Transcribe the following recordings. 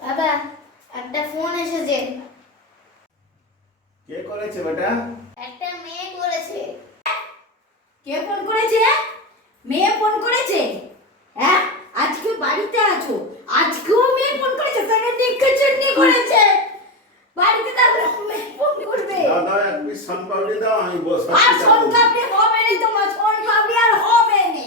বাবা একটা ফোন এসেছে। কে করেছে বেটা? একটা মেয়ে করেছে। কে ফোন করেছে? মেয়ে ফোন করেছে? হ্যাঁ, আজকে বাড়িতে আছো? আজকেও মেয়ে ফোন করেছে? তাহলে নিকে চুন্নি করেছে। বাড়িতে থাকলে মেয়ে ফোন করবে। দাও দাও এক পিস সনপাপড়ি দাও, আমি আর সোনপাপড়ি হবে না তোমার, সোনপাপড়ি আর হবে না।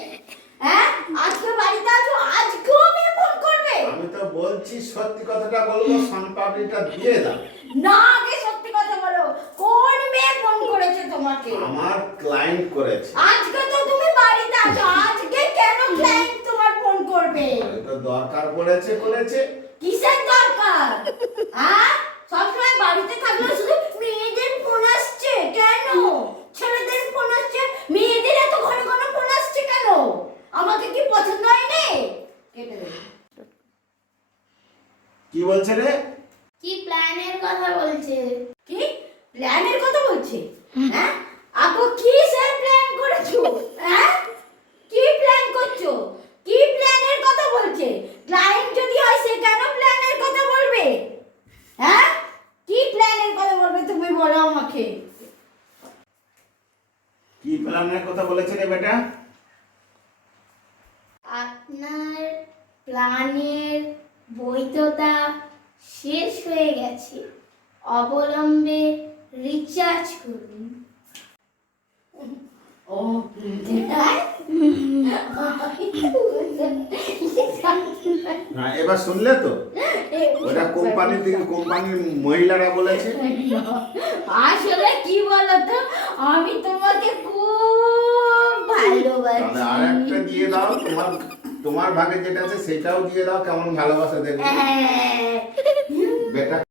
হ্যাঁ, আজকে বাড়িতে আছো? আজকেও মেয়ে ফোন করবে? আমি তো বলছি সত্যি কথাটা বলবো, সনপাপড়িটা দিয়ে দাও। না, আগে সত্যি কথা বলো, কোন মেয়ে ফোন করেছে তোমাকে? আমার ক্লায়েন্ট করেছে। আজকে তো তুমি বাড়িতে আছো, আজকে কেন ক্লায়েন্ট তোমার ফোন করবে? তো দরকার পড়েছে করেছে। কিসের দরকার? হ্যাঁ, সবসময় বাড়িতে থাকলে শুধু মেয়েদের ফোন আসছে কেন? ছেলেদের ফোন আসছে, মেয়েদের এত ঘন ঘন ফোন আসছে কেন? আমাকে কি পছন্দ হয়নি? কেটে দেবো। কি বলছে রে? কি প্ল্যানের কথা বলছে? কি প্ল্যানের কথা বলছে? হ্যাঁ, আপু কি স্যার প্ল্যান করেছো? হ্যাঁ, কি প্ল্যান করছো? কি প্ল্যানের কথা বলছে? ক্লায়েন্ট যদি হয় সে কেন প্ল্যানের কথা বলবে? হ্যাঁ, কি প্ল্যানের কথা বলবে তুমি বলো আমাকে। কি প্ল্যানের কথা বলেছে রে বেটা? আপনার প্ল্যানের বৈধতা শেষ হয়ে গেছে, অবলম্বে রিচার্জ করুন। ও হ্যাঁ, এবার শুনলে তো? ওটা কোম্পানির দিকে, কোম্পানির মহিলারা বলেছে। আসলে কি বলতো, আমি তোমাকে খুব ভালোবাসি। তাহলে আরেকটা দিয়ে দাও, তোমার ভাগে যেটা আছে সেটাও দিয়ে দাও, কেমন ভালোবাসা দেখবে। হ্যাঁ,